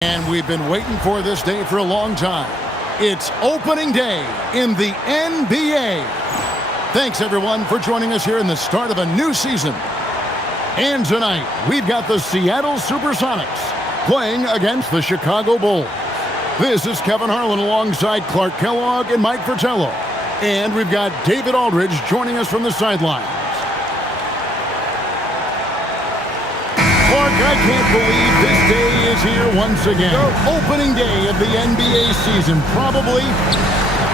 And we've been waiting for this day for a long time. It's opening day in the NBA. Thanks, everyone, for joining us here in the start of a new season. And tonight, we've got the Seattle Supersonics playing against the Chicago Bulls. This is Kevin Harlan alongside Clark Kellogg and Mike Fratello. And we've got David Aldridge joining us from the sidelines. Clark, I can't believe this day is here once again. Opening day of the NBA season. Probably,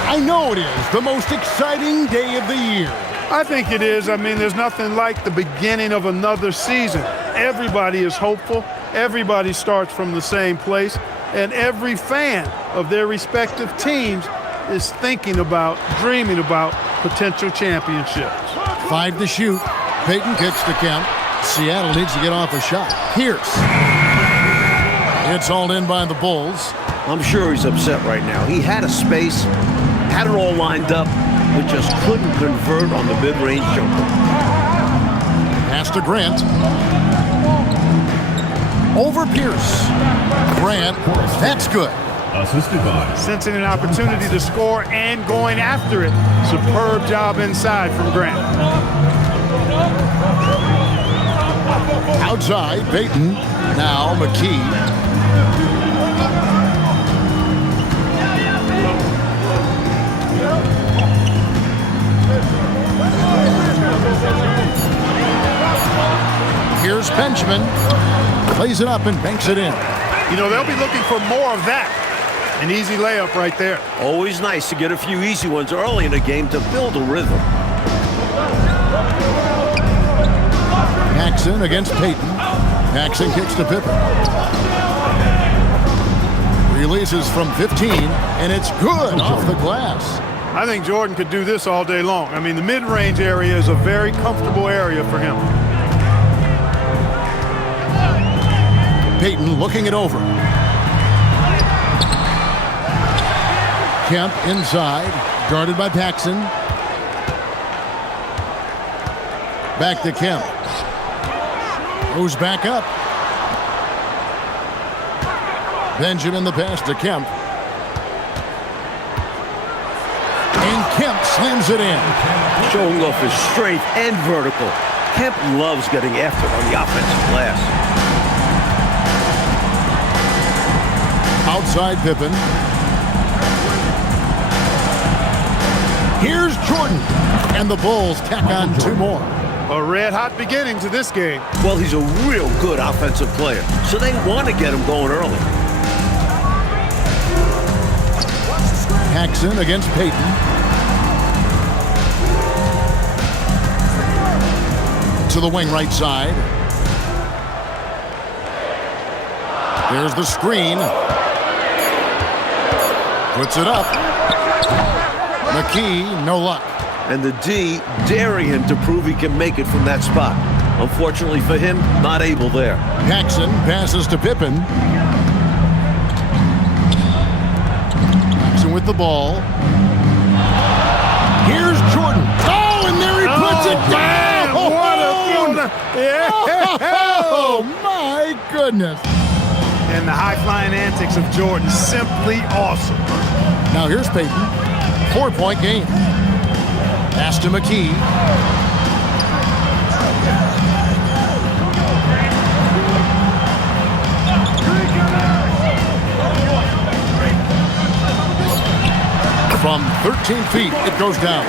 I know it is, the most exciting day of the year. I think it is. I mean, there's nothing like the beginning of another season. Everybody is hopeful. Everybody starts from the same place. And every fan of their respective teams is thinking about, dreaming about potential championships. 5 to shoot. Payton kicks to Kemp. Seattle needs to get off a shot. Pierce. It's hauled in by the Bulls. I'm sure he's upset right now. He had a space, had it all lined up, but just couldn't convert on the mid-range jumper. Pass to Grant. Over Pierce. Grant, that's good. Assisted by. Sensing an opportunity to score and going after it. Superb job inside from Grant. Outside, Payton. Now McKee. Here's Benjamin. Plays it up and banks it in. You know, they'll be looking for more of that. An easy layup right there. Always nice to get a few easy ones early in a game to build a rhythm. Paxson against Payton. Paxson kicks to Pippen. Releases from 15, and it's good off the glass. I think Jordan could do this all day long. I mean, the mid-range area is a very comfortable area for him. Payton looking it over. Kemp inside, guarded by Paxson. Back to Kemp. Goes back up. Benjamin the pass to Kemp. And Kemp slams it in. Showing off his strength and vertical. Kemp loves getting after it on the offensive glass. Outside Pippen. Here's Jordan. And the Bulls tack on 2 more. A red-hot beginning to this game. Well, he's a real good offensive player, so they want to get him going early. Paxson against Payton. To the wing right side. There's the screen. Puts it up. McKee, no luck. And the D daring him to prove he can make it from that spot. Unfortunately for him, not able there. Paxson passes to Pippen. Paxson with the ball. Here's Jordan. Oh, and there he puts it down. Man, what a yeah. Oh, my goodness. And the high-flying antics of Jordan, simply awesome. Now here's Payton. 4-point game. Pass to McKee. From 13 feet, it goes down.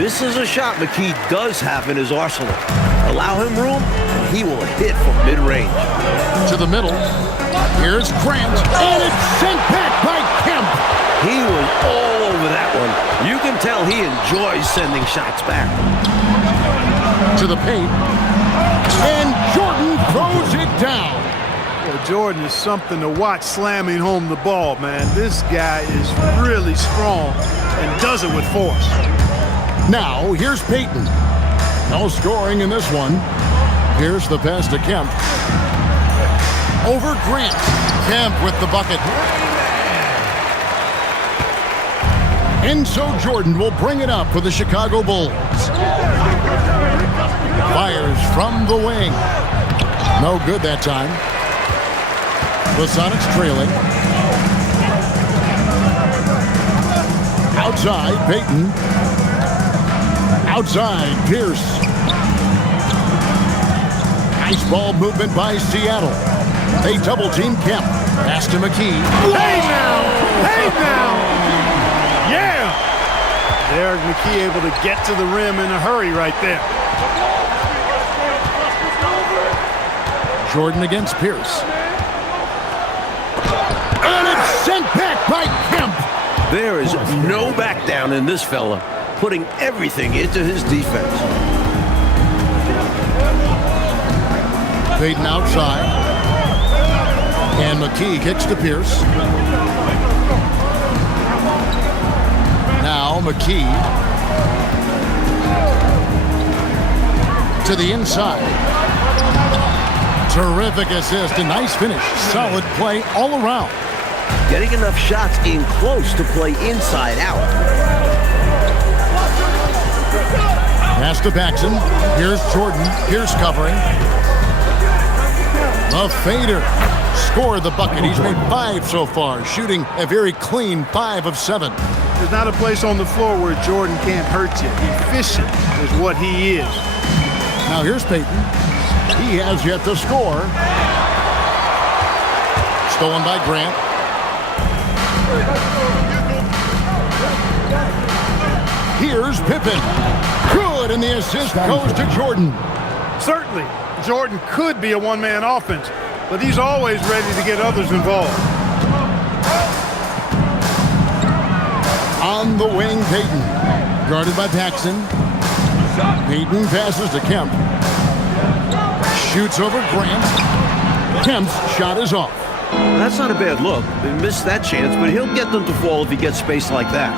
This is a shot McKee does have in his arsenal. Allow him room, and he will hit from mid-range. To the middle. Here's Grant. And it's sent back by Kemp. He was all over that one. You can tell he enjoys sending shots back. To the paint. And Jordan throws it down. Well, Jordan is something to watch slamming home the ball, man. This guy is really strong and does it with force. Now, here's Payton. No scoring in this one. Here's the pass to Kemp. Over Grant. Kemp with the bucket. And so Jordan will bring it up for the Chicago Bulls. Fires from the wing. No good that time. The Sonics trailing. Outside, Payton. Outside, Pierce. Nice ball movement by Seattle. They double team Kemp. Pass to McKee. Hey now! Hey now! Yeah! There's McKee able to get to the rim in a hurry right there. Jordan against Pierce. And it's sent back by Kemp. There is no back down in this fella, putting everything into his defense. Payton outside. And McKee kicks to Pierce. Now McKee to the inside. Terrific assist, a nice finish. Solid play all around. Getting enough shots in close to play inside out. Pass to Paxson. Here's Jordan. Pierce covering. A fader. Scored the bucket. He's made 5 so far, shooting a very clean 5 of 7. There's not a place on the floor where Jordan can't hurt you. Efficient is what he is. Now here's Payton. He has yet to score. Stolen by Grant. Here's Pippen. Good, and the assist goes to Jordan. Certainly, Jordan could be a one-man offense, but he's always ready to get others involved. On the wing, Payton. Guarded by Paxson. Payton passes to Kemp. Shoots over Grant. Kemp's shot is off. That's not a bad look. They missed that chance, but he'll get them to fall if he gets space like that.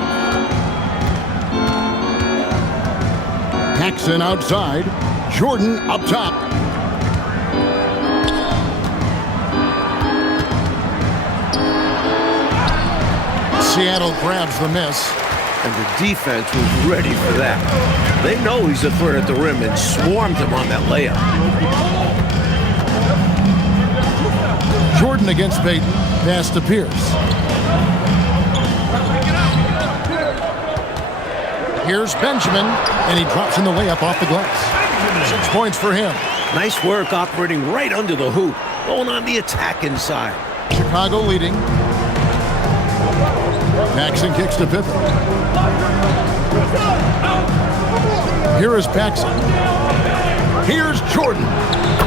Paxson outside. Jordan up top. Seattle grabs the miss. And the defense was ready for that. They know he's a threat at the rim and swarmed him on that layup. Jordan against Payton. Pass to Pierce. Here's Benjamin, and he drops in the layup off the glass. 6 points for him. Nice work operating right under the hoop, going on the attack inside. Chicago leading. Paxson kicks to Pippen. Here is Paxson. Here's Jordan.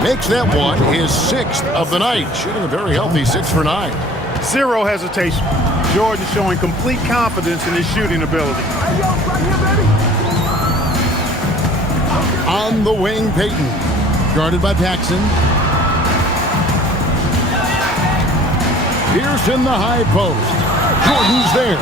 Makes that one his 6th of the night. Shooting a very healthy 6 for 9. Zero hesitation. Jordan showing complete confidence in his shooting ability. On the wing, Payton. Guarded by Paxson. Pierce in the high post. Jordan's there.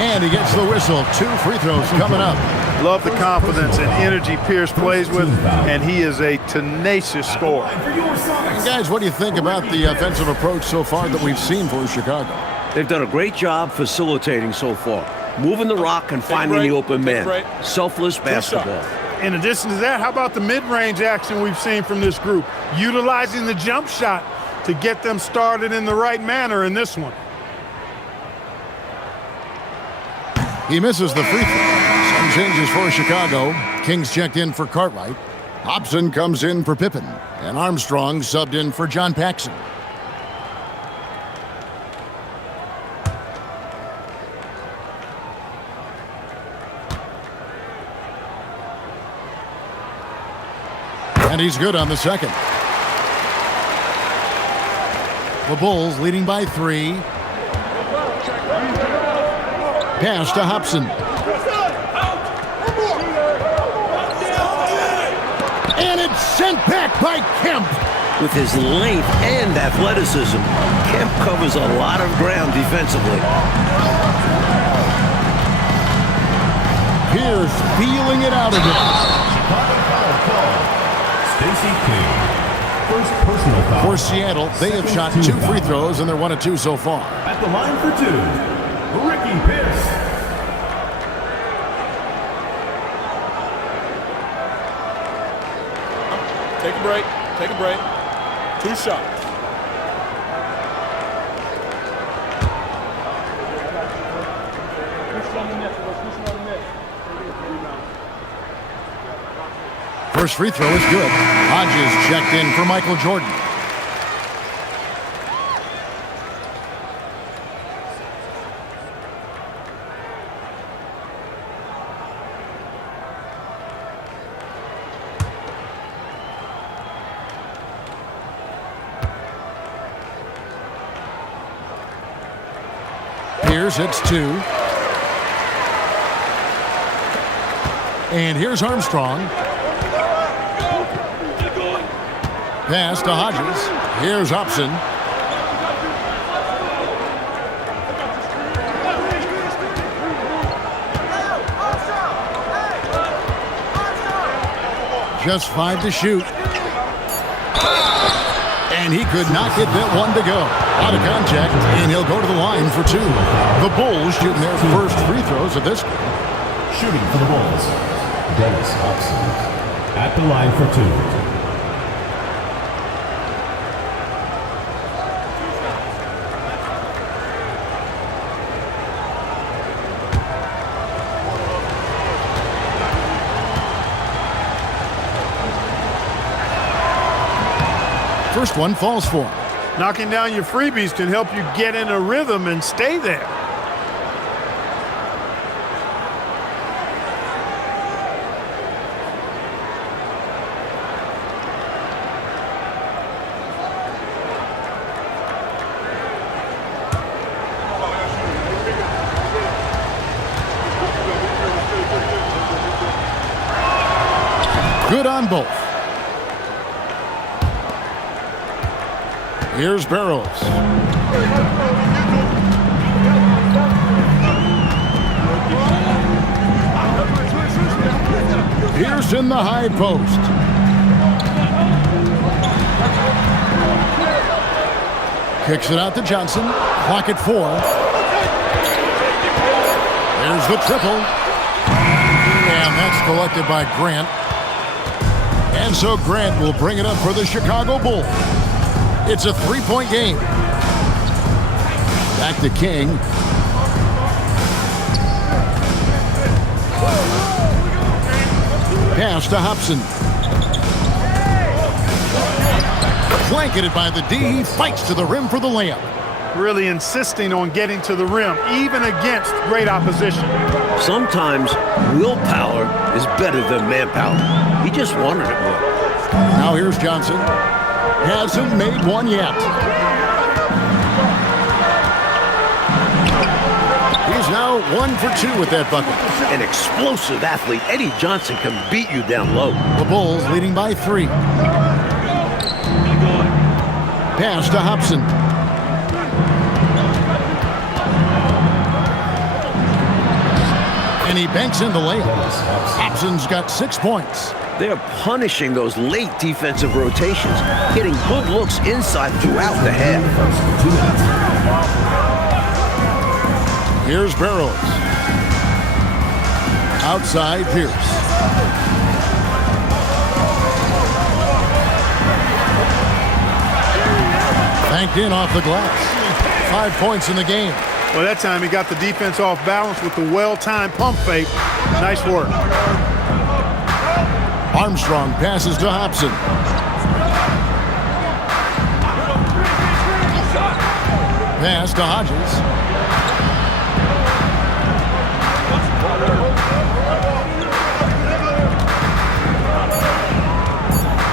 And he gets the whistle. 2 free throws coming up. Love the confidence and energy Pierce plays with, and he is a tenacious scorer. And guys, what do you think about the offensive approach so far that we've seen for Chicago? They've done a great job facilitating so far, moving the rock and finding the open man. Selfless basketball. In addition to that, how about the mid-range action we've seen from this group? Utilizing the jump shot to get them started in the right manner in this one. He misses the free throw. Some changes for Chicago. Kings checked in for Cartwright. Hobson comes in for Pippen. And Armstrong subbed in for John Paxson. And he's good on the second. The Bulls leading by 3. Pass to Hobson. And it's sent back by Kemp. With his length and athleticism, Kemp covers a lot of ground defensively. Pierce feeling it out again. Stacey King. First personal foul. For Seattle, they have shot 2 free throws, and they're 1 of 2 so far. At the line for 2, Ricky Pierce. Take a break. Take a break. 2 shots. First free throw is good. Hodges checked in for Michael Jordan. Here's it's 2. And here's Armstrong. Pass to Hodges. Here's Upson. Just 5 to shoot. And he could not get that one to go. Out of contact, and he'll go to the line for 2. The Bulls shooting their first free throws of this game. Shooting for the Bulls, Dennis Hobson. At the line for 2. First one falls for him. Knocking down your freebies can help you get in a rhythm and stay there. Good on both. Here's Barrows. Here's in the high post. Kicks it out to Johnson. Clock at 4. There's the triple. And that's collected by Grant. And so Grant will bring it up for the Chicago Bulls. It's a 3-point game. Back to King. Pass to Hobson. Blanketed by the D. He fights to the rim for the layup. Really insisting on getting to the rim, even against great opposition. Sometimes willpower is better than manpower. He just wanted it more. Now here's Johnson. Hasn't made one yet. He's now 1 for 2 with that bucket. An explosive athlete, Eddie Johnson, can beat you down low. The Bulls leading by 3. Pass to Hobson. And he banks in the layup. Hobson's got 6 points. They're punishing those late defensive rotations, getting good looks inside throughout the half. Here's Barrows. Outside Pierce. Banked in off the glass. 5 points in the game. Well, that time he got the defense off balance with the well-timed pump fake. Nice work. Armstrong passes to Hobson. Pass to Hodges.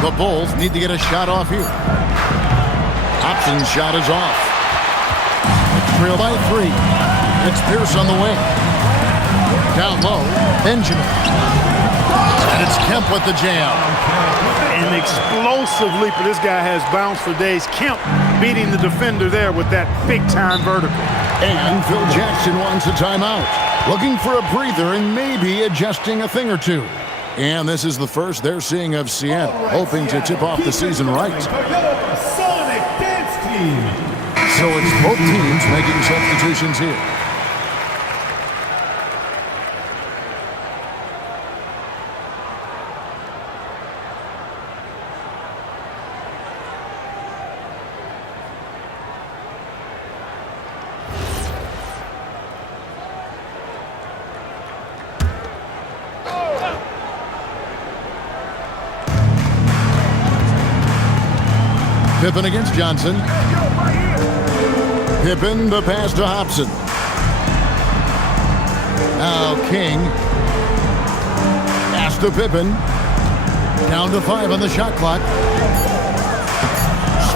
The Bulls need to get a shot off here. Hobson's shot is off. Trail by 3. It's Pierce on the wing. Down low, Benjamin. And it's Kemp with the jam. An explosive leaper. This guy has bounce for days. Kemp beating the defender there with that big-time vertical. And Phil Jackson wants a timeout. Looking for a breather and maybe adjusting a thing or two. And this is the first they're seeing of Seattle, hoping to tip off the season right. Sonic Dance Team. So it's both teams making substitutions here. Pippen against Johnson. Pippen, the pass to Hobson. Now King. Pass to Pippen. Down to 5 on the shot clock.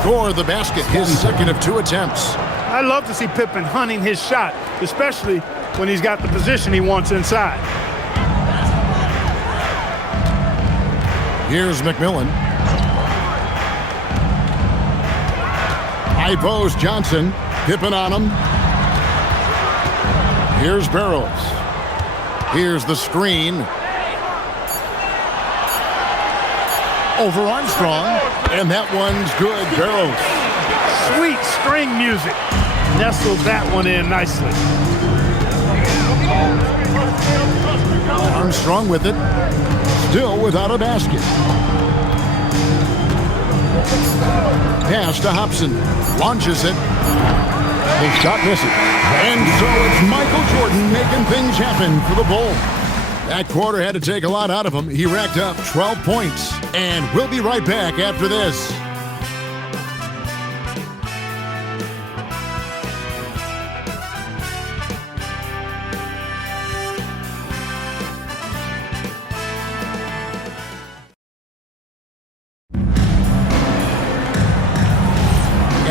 Score the basket, his second of 2 attempts. I love to see Pippen hunting his shot, especially when he's got the position he wants inside. Here's McMillan. High post, Johnson. Pippen on him. Here's Barrows. Here's the screen. Over Armstrong. And that one's good. Barrows. Sweet string music. Nestled that one in nicely. Armstrong with it. Still without a basket. Pass to Hobson. Launches it. The shot misses. And so it's Michael Jordan making things happen for the Bulls. That quarter had to take a lot out of him. He racked up 12 points. And we'll be right back after this.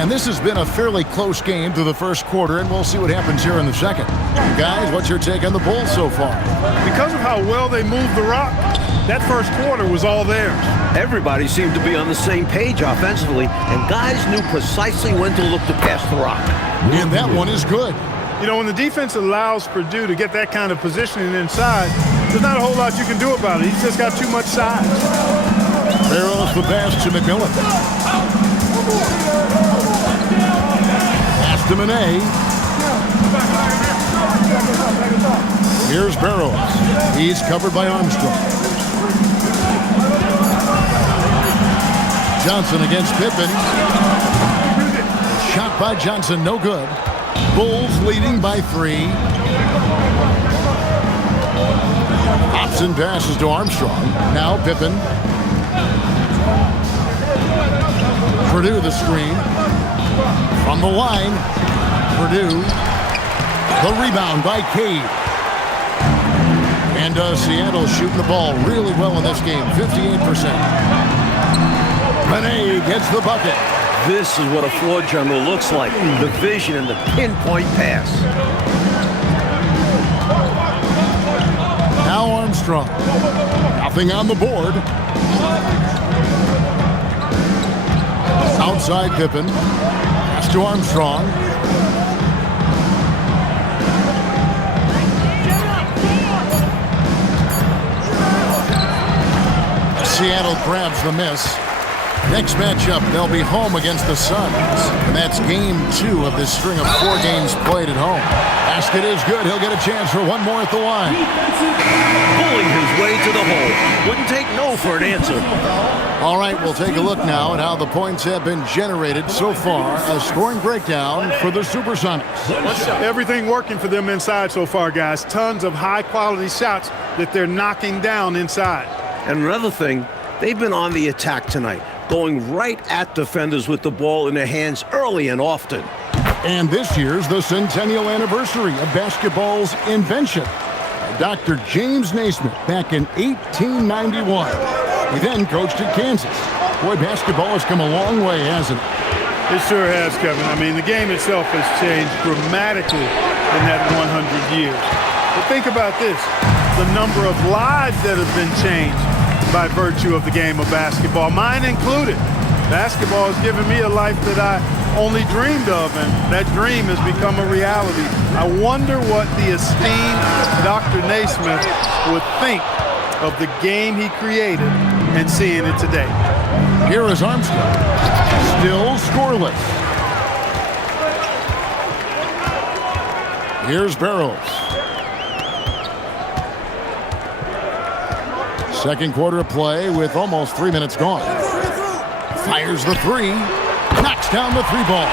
And this has been a fairly close game through the first quarter, and we'll see what happens here in the second. Guys, what's your take on the Bulls so far? Because of how well they moved the rock, that first quarter was all theirs. Everybody seemed to be on the same page offensively, and guys knew precisely when to look to pass the rock. And that one is good. You know, when the defense allows Purdue to get that kind of positioning inside, there's not a whole lot you can do about it. He's just got too much size. Barrows the pass to McMillan. Pass to Monet. Here's Barrows. He's covered by Armstrong. Johnson against Pippen. Shot by Johnson, no good. Bulls leading by 3. Hobson passes to Armstrong. Now Pippen. Purdue the screen. From the line. Purdue. The rebound by Cade. And Seattle shooting the ball really well in this game. 58%. Monet gets the bucket. This is what a floor general looks like. The vision and the pinpoint pass. Now Armstrong. Nothing on the board. Outside Pippen. Pass to Armstrong. Seattle grabs the miss. Next matchup, they'll be home against the Suns. And that's game 2 of this string of 4 games played at home. Basket is good. He'll get a chance for one more at the line. Pulling his way to the hole. Wouldn't take no for an answer. All right, we'll take a look now at how the points have been generated so far. A scoring breakdown for the Supersonics. Everything working for them inside so far, guys. Tons of high-quality shots that they're knocking down inside. And another thing, they've been on the attack tonight, going right at defenders with the ball in their hands early and often. And this year's the centennial anniversary of basketball's invention. Dr. James Naismith back in 1891. He then coached at Kansas. Boy, basketball has come a long way, hasn't it? It sure has, Kevin. I mean, the game itself has changed dramatically in that 100 years. But think about this. The number of lives that have been changed by virtue of the game of basketball, mine included. Basketball has given me a life that I only dreamed of, and that dream has become a reality. I wonder what the esteemed Dr. Naismith would think of the game he created and seeing it today. Here is Armstrong, still scoreless. Here's Barrows. Second quarter of play with almost 3 minutes gone. Fires the 3. Knocks down the 3-ball.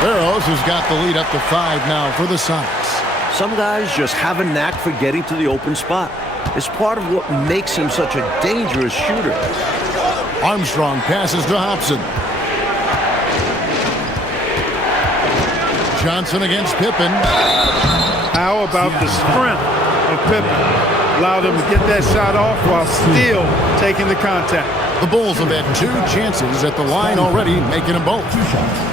Barrows has got the lead up to 5 now for the Sonics. Some guys just have a knack for getting to the open spot. It's part of what makes him such a dangerous shooter. Armstrong passes to Hobson. Johnson against Pippen. How about the strength of Pippen? Allowed him to get that shot off while still taking the contact. The Bulls have had 2 chances at the line already, making them both. 2 shots.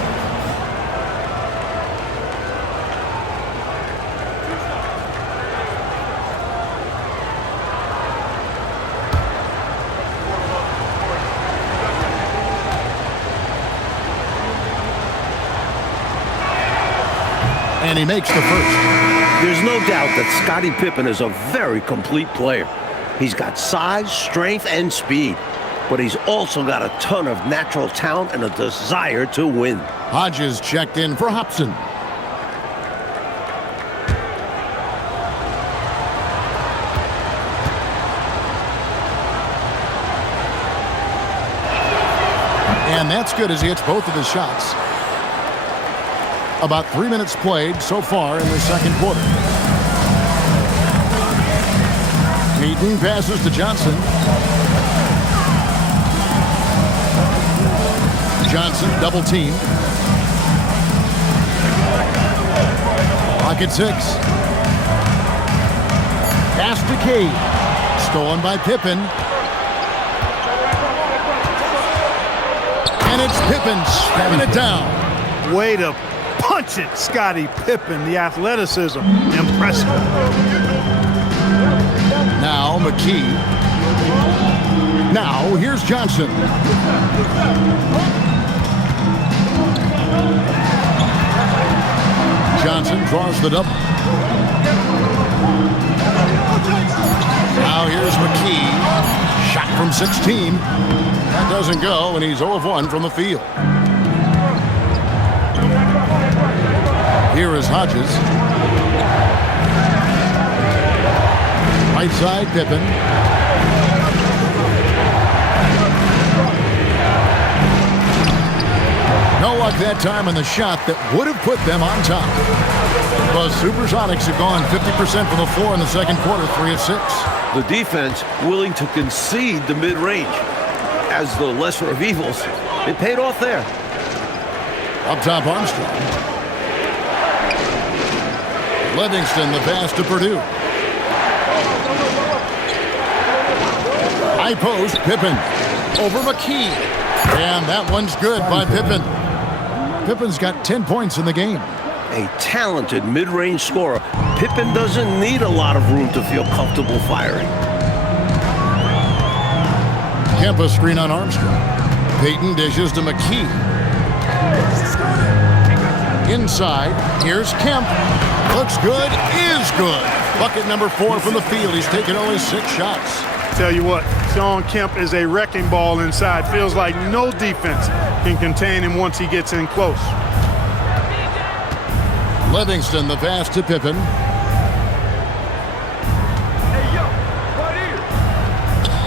And he makes the first. There's no doubt that Scottie Pippen is a very complete player. He's got size, strength, and speed. But he's also got a ton of natural talent and a desire to win. Hodges checked in for Hobson. And that's good as he hits both of his shots. About 3 minutes played so far in the second quarter. Payton passes to Johnson. Johnson double team. Pocket 6. Pass to Cade. Stolen by Pippen. And it's Pippen slamming it down. Way to punch it, Scottie Pippen. The athleticism, impressive. Now McKee. Now here's Johnson. Johnson draws the double. Now here's McKee. Shot from 16. That doesn't go, and he's 0 of 1 from the field. Here is Hodges. Right side, Pippen. No luck that time on the shot that would have put them on top. The Supersonics have gone 50% from the floor in the second quarter, 3 of 6. The defense willing to concede the mid-range. As the lesser of evils, it paid off there. Up top, Armstrong. Livingston, the pass to Purdue. High post, Pippen. Over McKee. And that one's good by Pippen. Pippen's got 10 points in the game. A talented mid-range scorer. Pippen doesn't need a lot of room to feel comfortable firing. Kemp screen on Armstrong. Payton dishes to McKee. Inside, here's Kemp. Looks good, is good. Bucket number 4 from the field. He's taken only 6 shots. Tell you what, Shawn Kemp is a wrecking ball inside. Feels like no defense can contain him once he gets in close. Livingston, the pass to Pippen.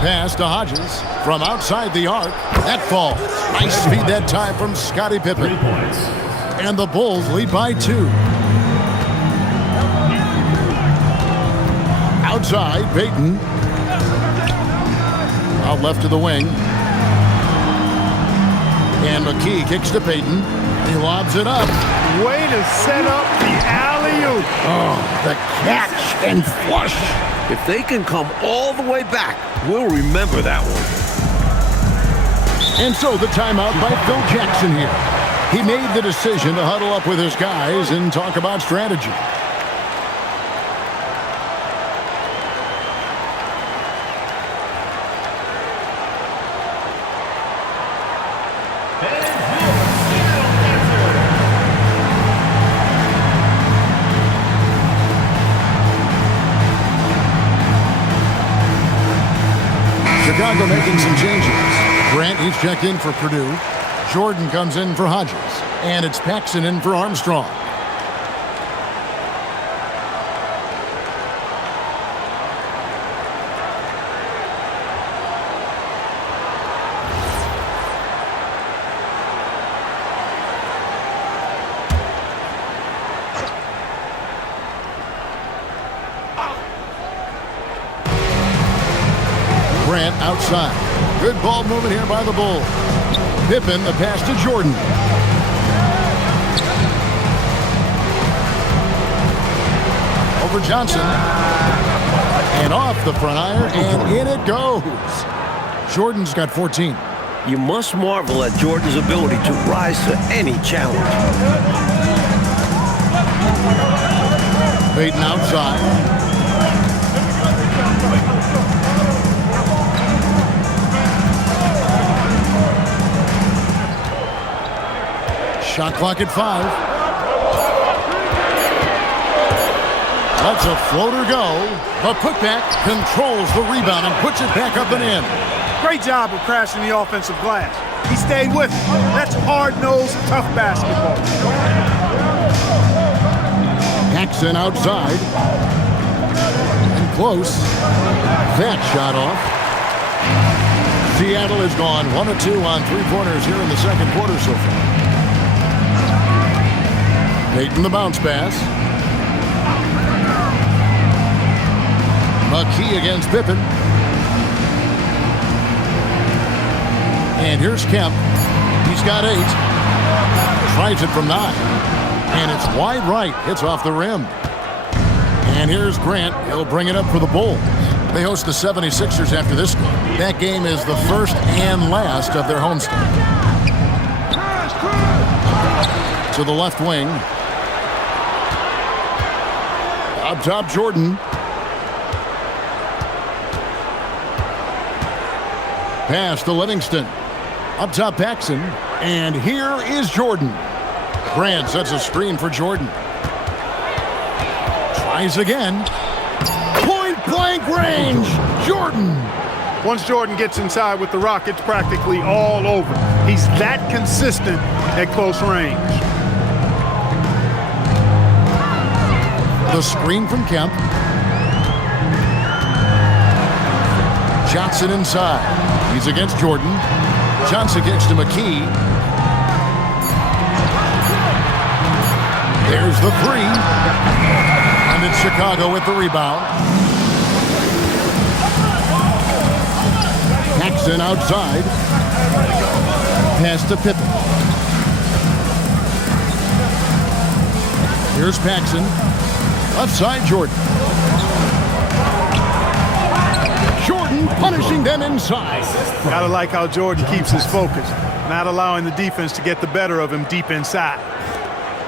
Pass to Hodges from outside the arc. That falls. Nice speed that time from Scottie Pippen. 3 points. And the Bulls lead by 2. Outside, Payton. Out left to the wing. And McKee kicks to Payton. He lobs it up. Way to set up the alley-oop. Oh, the catch and flush. If they can come all the way back, we'll remember that one. And so the timeout by Phil Jackson here. He made the decision to huddle up with his guys and talk about strategy. Chicago making some changes. Grant, he's checked in for Purdue. Jordan comes in for Hodges. And it's Paxson in for Armstrong. Grant outside. Good ball movement here by the Bulls. Pippen, the pass to Jordan. for Johnson. And off the front iron, and in it goes. Jordan's got 14. You must marvel at Jordan's ability to rise to any challenge. Payton outside. Shot clock at 5. Lets a floater go. The putback controls the rebound and puts it back up and in. Great job of crashing the offensive glass. He stayed with it. That's hard-nosed, tough basketball. Paxson outside. And close. That shot off. Seattle has gone 1 of 2 on three-pointers here in the second quarter so far. Payton the bounce pass. McKee against Pippen. And here's Kemp. He's got 8. Tries it from 9. And it's wide right. Hits off the rim. And here's Grant. He'll bring it up for the Bulls. They host the 76ers after this game. That game is the first and last of their homestand. To the left wing. Up top, Jordan. Pass to Livingston. Up top, Paxson. And here is Jordan. Grant sets a screen for Jordan. Tries again. Point-blank range. Jordan. Once Jordan gets inside with the rock, it's practically all over. He's that consistent at close range. The screen from Kemp. Johnson inside. He's against Jordan. Johnson kicks to McKee. There's the 3. And it's Chicago with the rebound. Paxson outside. Pass to Pippen. Here's Paxson. Left side, Jordan. Jordan punishing them inside. Gotta like how Jordan keeps his focus, not allowing the defense to get the better of him deep inside.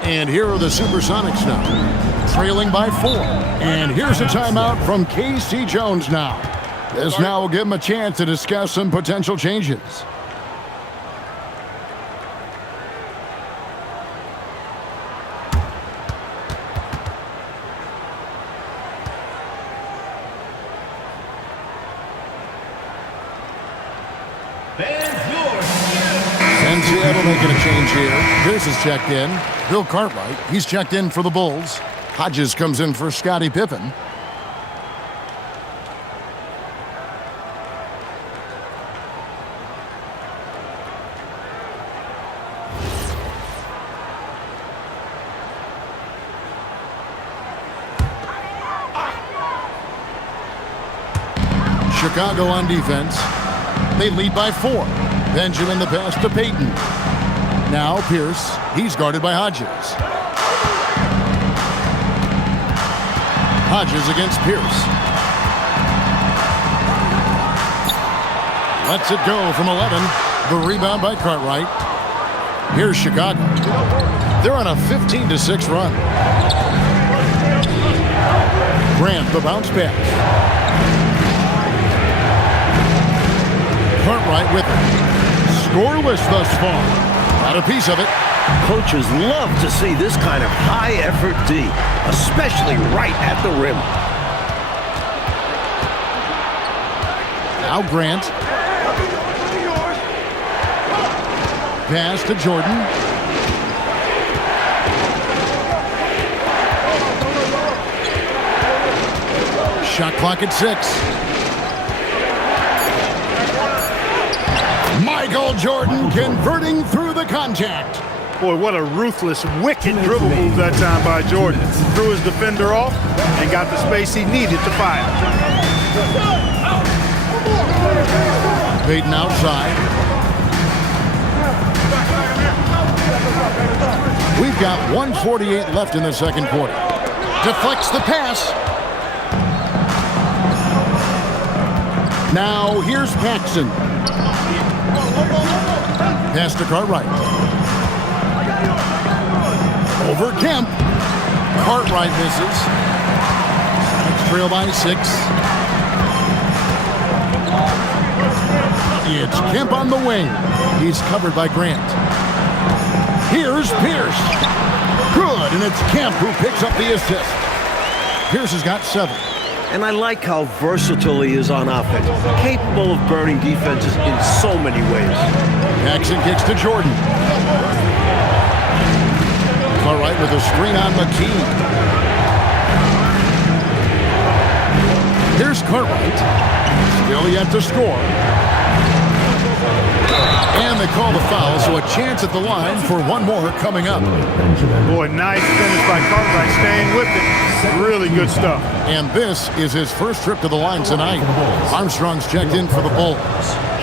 And here are the Supersonics now, trailing by 4. And here's a timeout from K.C. Jones now. This now will give him a chance to discuss some potential changes. And Seattle making a change here. Pierce is checked in. Bill Cartwright, he's checked in for the Bulls. Hodges comes in for Scottie Pippen. Chicago on defense. They lead by 4. Benjamin the pass to Payton. Now Pierce. He's guarded by Hodges. Hodges against Pierce. Lets it go from 11. The rebound by Cartwright. Here's Chicago. They're on a 15-6 run. Grant the bounce pass. Cartwright with it. Scoreless thus far. Got a piece of it. Coaches love to see this kind of high-effort D, especially right at the rim. Now Grant. Pass to Jordan. Shot clock at 6. Michael Jordan converting through the contact. Boy, what a ruthless, wicked dribble move that time by Jordan. Threw his defender off and got the space he needed to fire. Payton outside. We've got 1:48 left in the second quarter. Deflects the pass. Now here's Paxson. Pass to Cartwright. Over Kemp. Cartwright misses. Trail by 6. It's Kemp on the wing. He's covered by Grant. Here's Pierce. Good, and it's Kemp who picks up the assist. Pierce has got 7. And I like how versatile he is on offense. Capable of burning defenses in so many ways. Paxson kicks to Jordan. Cartwright with a screen on McKee. Here's Cartwright. Still yet to score. And they call the foul, so a chance at the line for one more coming up. Boy, nice finish by Cartwright, staying with it. Really good stuff. And this is his first trip to the line tonight. Armstrong's checked in for the Bulls.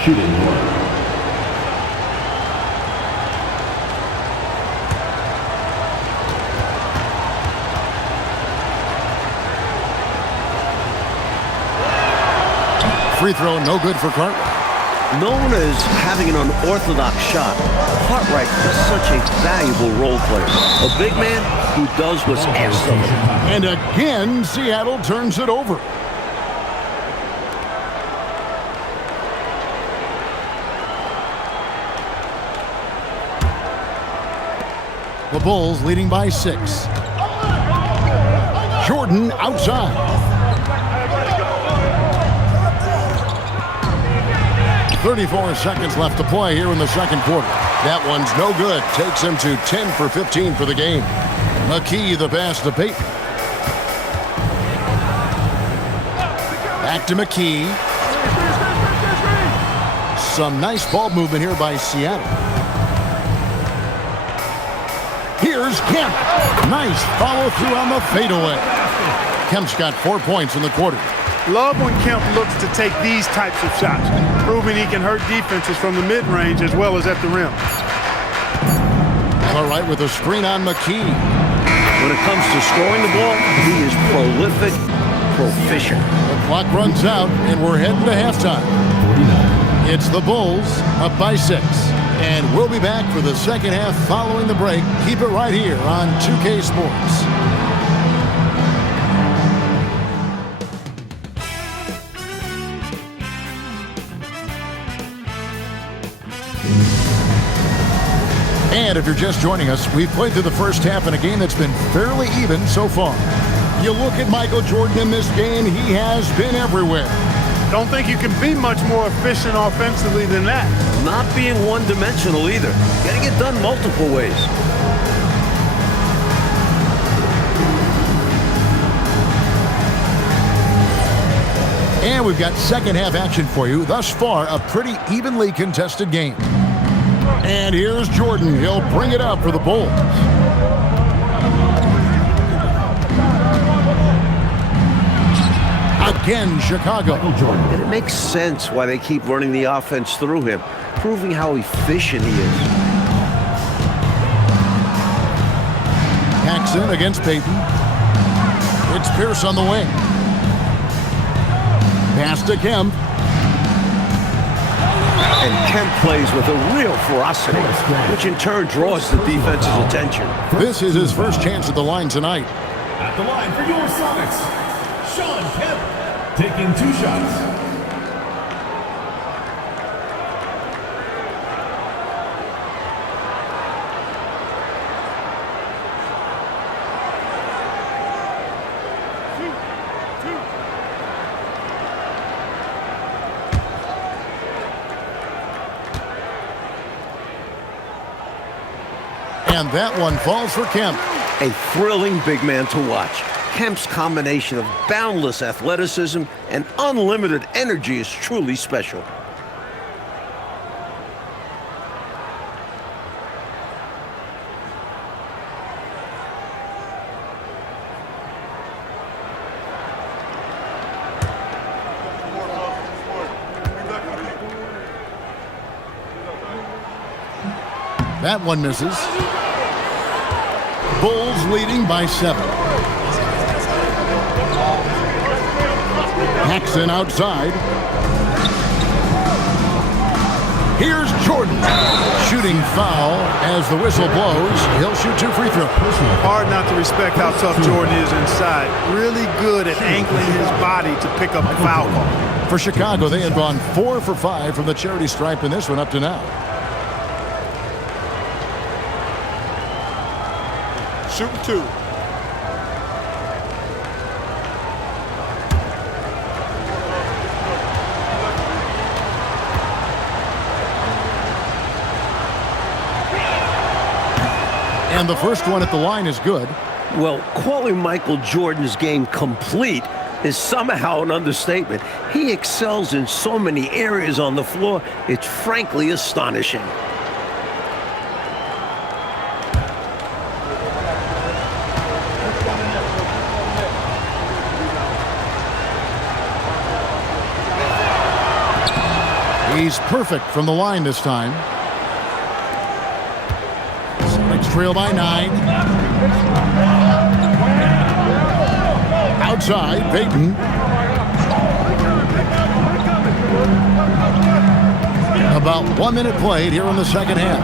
Shooting 1. Free throw, no good for Cartwright. Known as having an unorthodox shot, Cartwright is such a valuable role player. A big man who does what's asked of him. And again, Seattle turns it over. The Bulls leading by 6. Jordan outside. 34 seconds left to play here in the second quarter. That one's no good. Takes him to 10 for 15 for the game. McKee the pass to Payton. Back to McKee. Some nice ball movement here by Seattle. Here's Kemp. Nice follow through on the fadeaway. Kemp's got 4 points in the quarter. Love when Kemp looks to take these types of shots, proving he can hurt defenses from the mid-range as well as at the rim. Cartwright with a screen on McKee. When it comes to scoring the ball, he is prolific, proficient. The clock runs out, and we're heading to halftime. 49. It's the Bulls up by 6. And we'll be back for the second half following the break. Keep it right here on 2K Sports. And if you're just joining us, we've played through the first half in a game that's been fairly even so far. You look at Michael Jordan in this game, he has been everywhere. Don't think you can be much more efficient offensively than that. Not being one-dimensional either. Getting it done multiple ways. And we've got second half action for you. Thus far, a pretty evenly contested game. And here's Jordan. He'll bring it up for the Bulls. Again, Chicago. And it makes sense why they keep running the offense through him, proving how efficient he is. Paxson against Payton. It's Pierce on the wing. Pass to Kemp. And Kemp plays with a real ferocity, which in turn draws the defense's attention. This is his first chance at the line tonight. At the line for your Sonics, Sean Kemp, taking 2 shots. And that one falls for Kemp. A thrilling big man to watch. Kemp's combination of boundless athleticism and unlimited energy is truly special. That one misses. Bulls leading by 7. Paxson outside. Here's Jordan. Shooting foul as the whistle blows. He'll shoot 2 free throws. Hard not to respect how tough Jordan is inside. Really good at angling his body to pick up the foul call. For Chicago, they have gone 4 for 5 from the charity stripe in this one up to now. Shooting 2. And the first one at the line is good. Well, calling Michael Jordan's game complete is somehow an understatement. He excels in so many areas on the floor, it's frankly astonishing. He's perfect from the line this time. Sonics trail by 9. Outside, Payton. About 1 minute played here in the second half.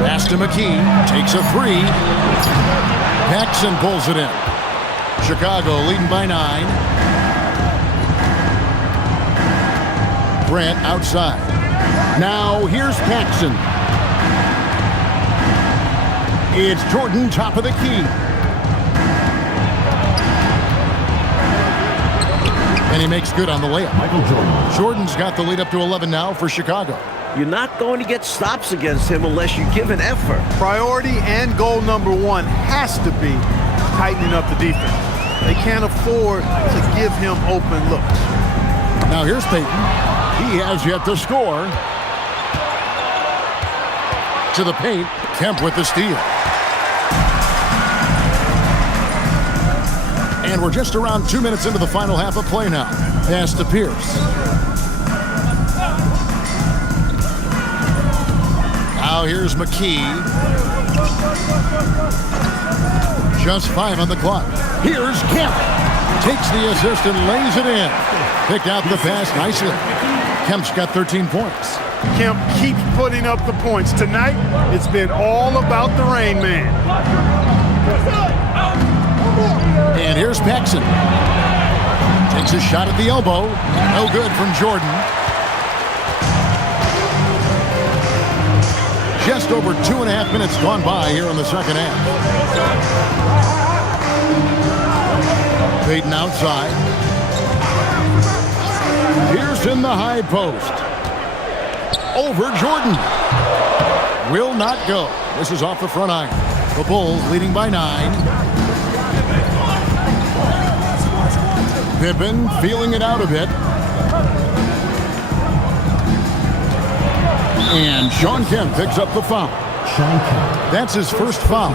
Pass to McKee. Takes a 3. Paxson pulls it in. Chicago leading by 9. Grant outside. Now here's Paxson. It's Jordan, top of the key. And he makes good on the layup. Michael Jordan. Jordan's got the lead up to 11 now for Chicago. You're not going to get stops against him unless you give an effort. Priority and goal number 1 has to be tightening up the defense. They can't afford to give him open looks. Now here's Payton. He has yet to score. To the paint. Kemp with the steal. And we're just around 2 minutes into the final half of play now. Pass to Pierce. Now here's McKee. Just 5 on the clock. Here's Kemp. Takes the assist and lays it in. Picked out the pass nicely. Kemp's got 13 points. Kemp keeps putting up the points. Tonight, it's been all about the Rain Man. And here's Paxson. Takes a shot at the elbow. No good from Jordan. Just over 2.5 minutes gone by here in the second half. Payton outside. Pierce in the high post. Over Jordan. Will not go. This is off the front iron. The Bulls leading by 9. Pippen feeling it out a bit. And Shawn Kemp picks up the foul. Shawn Kemp. That's his first foul.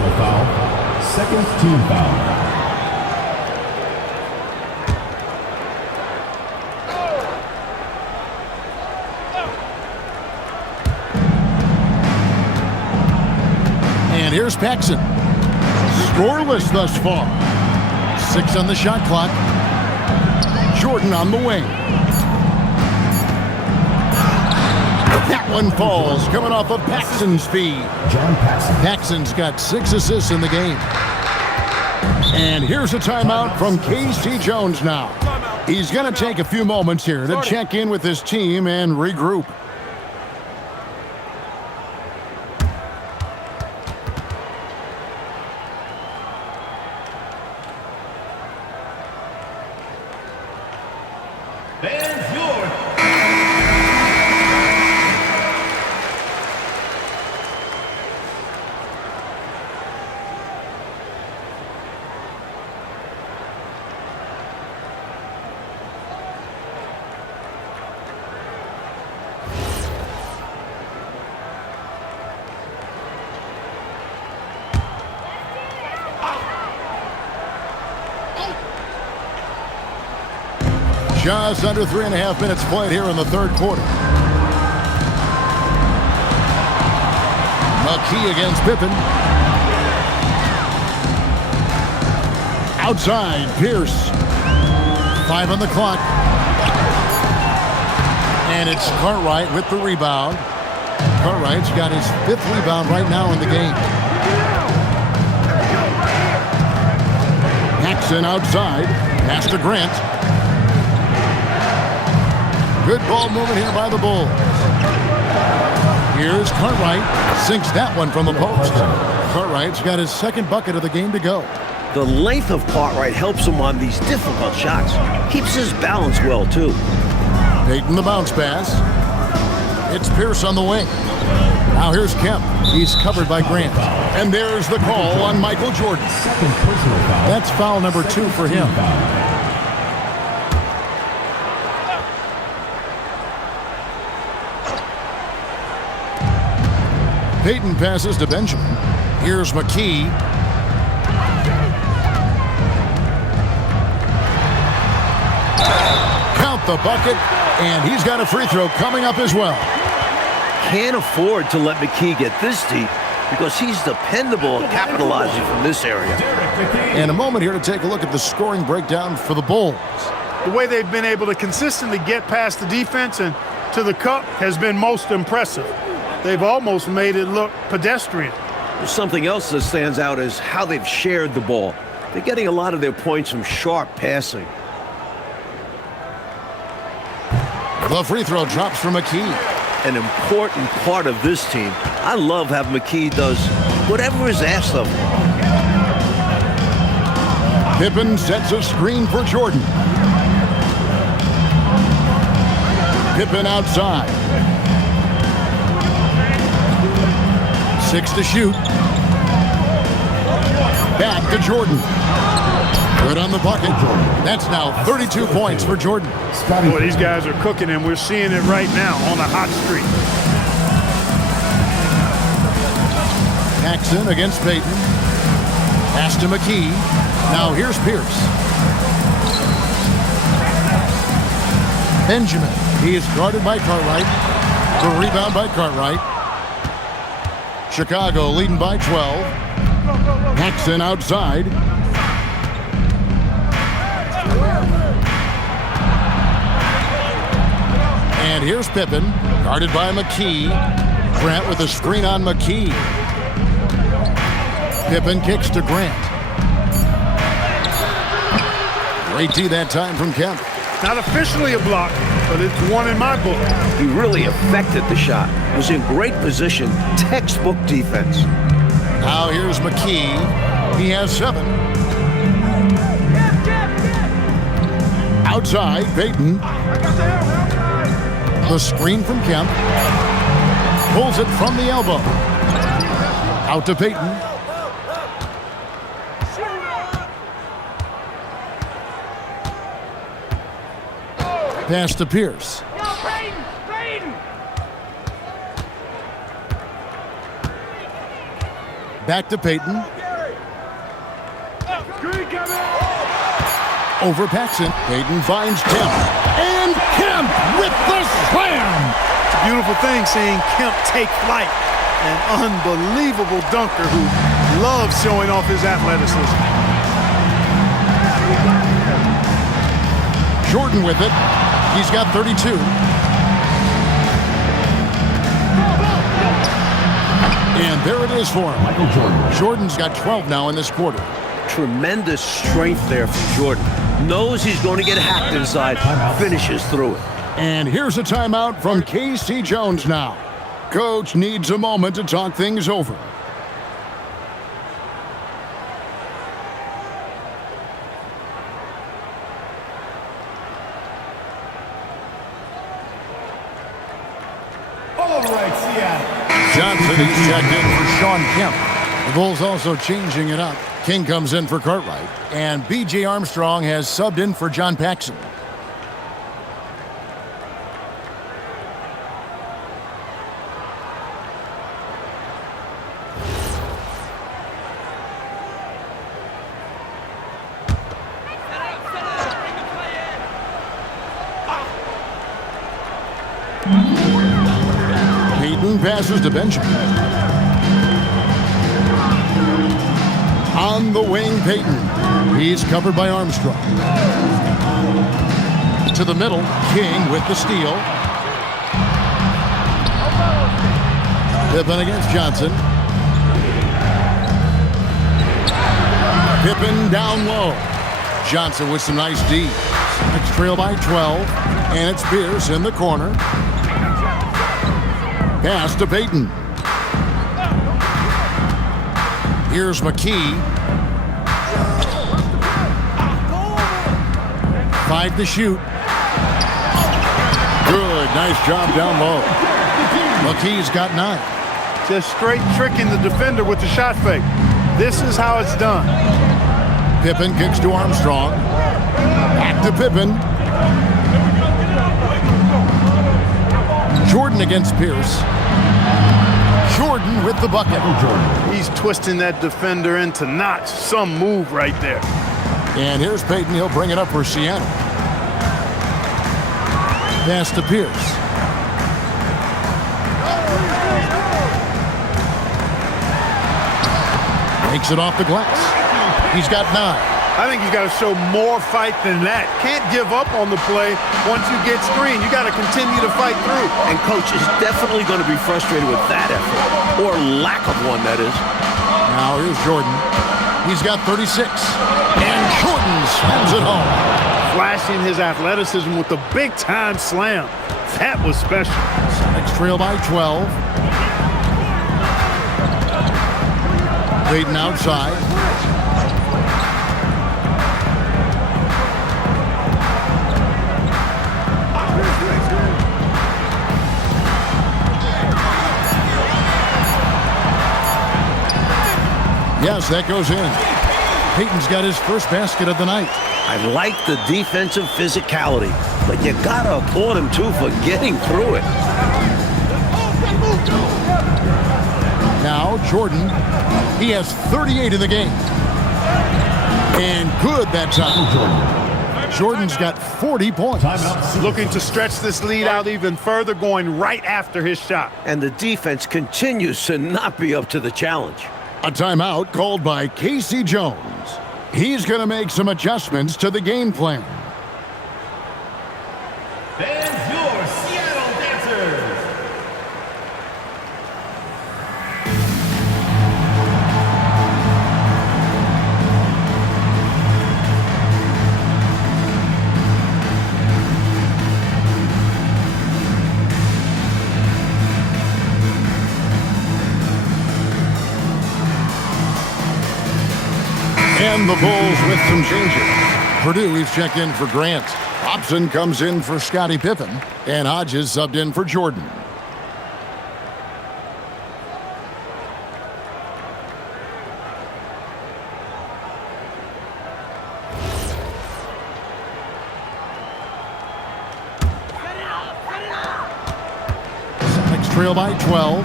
Second team foul. And here's Paxson. Scoreless thus far. 6 on the shot clock. Jordan on the wing. That one falls, coming off of Paxson's feed. John Paxson. Paxson's got 6 assists in the game. And here's a timeout from K.C. Jones now. He's going to take a few moments here to check in with his team and regroup. Just under 3.5 minutes played here in the third quarter. McKee against Pippen. Outside, Pierce. 5 on the clock. And it's Cartwright with the rebound. Cartwright's got his 5th rebound right now in the game. Paxson outside. Pass to Grant. Good ball movement here by the Bulls. Here's Cartwright. Sinks that one from the post. Cartwright's got his 2nd bucket of the game to go. The length of Cartwright helps him on these difficult shots. Keeps his balance well, too. Payton the bounce pass. It's Pierce on the wing. Now here's Kemp. He's covered by Grant. And there's the call on Michael Jordan. That's foul number 2 for him. Payton passes to Benjamin. Here's McKee. Count the bucket, and he's got a free throw coming up as well. Can't afford to let McKee get this deep because he's dependable at capitalizing from this area. And a moment here to take a look at the scoring breakdown for the Bulls. The way they've been able to consistently get past the defense and to the cup has been most impressive. They've almost made it look pedestrian. Something else that stands out is how they've shared the ball. They're getting a lot of their points from sharp passing. The free throw drops for McKee. An important part of this team. I love how McKee does whatever is asked of him. Pippen sets a screen for Jordan. Pippen outside. 6 to shoot. Back to Jordan. Good on the bucket. That's now 32 points for Jordan. Boy, these guys are cooking, and we're seeing it right now on a hot streak. Paxson against Payton. Pass to McKee. Now here's Pierce. Benjamin. He is guarded by Cartwright. The rebound by Cartwright. Chicago leading by 12. Paxson outside. And here's Pippen, guarded by McKee. Grant with a screen on McKee. Pippen kicks to Grant. Great D that time from Kemp. Not officially a block, but it's one in my book. He really affected the shot. Was in great position. Textbook defense. Now here's McKee. He has 7. Outside, Payton. The screen from Kemp. Pulls it from the elbow. Out to Payton. Pass to Pierce. Back to Payton. Over Paxson. Payton finds Kemp. And Kemp with the slam! It's a beautiful thing seeing Kemp take flight. An unbelievable dunker who loves showing off his athleticism. Jordan with it. He's got 32. And there it is for him. Michael Jordan. Jordan's got 12 now in this quarter. Tremendous strength there from Jordan. Knows he's going to get hacked inside. Finishes through it. And here's a timeout from K.C. Jones now. Coach needs a moment to talk things over. All right, Seattle. Johnson, he's checked in for Sean Kemp. The Bulls also changing it up. King comes in for Cartwright. And B.J. Armstrong has subbed in for John Paxson. Payton passes to Benjamin. On On the wing, Payton. He's covered by Armstrong. To the middle, King with the steal. Pippen against Johnson. Pippen down low. Johnson with some nice D. Sonics trail by 12. And it's Pierce in the corner. Pass to Payton. Here's McKee. 5 to shoot. Good, nice job down low. McKee's got 9. Just straight tricking the defender with the shot fake. This is how it's done. Pippen kicks to Armstrong. Back to Pippen. Jordan against Pierce. Jordan with the bucket. He's twisting that defender into knots. Some move right there. And here's Payton. He'll bring it up for Seattle. Pass to Pierce. Takes it off the glass. He's got 9. I think he's got to show more fight than that. Can't give up on the play once you get screened. You got to continue to fight through. And coach is definitely going to be frustrated with that effort, or lack of one, that is. Now here's Jordan. He's got 36. And Jordan slams it home. Flashing his athleticism with the big-time slam. That was special. Sonics trail by 12. Payton outside. Yes, that goes in. Payton's got his first basket of the night. I like the defensive physicality, but you gotta applaud him too for getting through it. Now Jordan, he has 38 in the game. And good that time. Jordan's got 40 points. Looking to stretch this lead out even further, going right after his shot. And the defense continues to not be up to the challenge. A timeout called by Casey Jones. He's going to make some adjustments to the game plan. And your Seattle Dancers. And the Bulls with some changes. Purdue, he's checked in for Grant. Hobson comes in for Scottie Pippen. And Hodges subbed in for Jordan. Sonics trail by 12.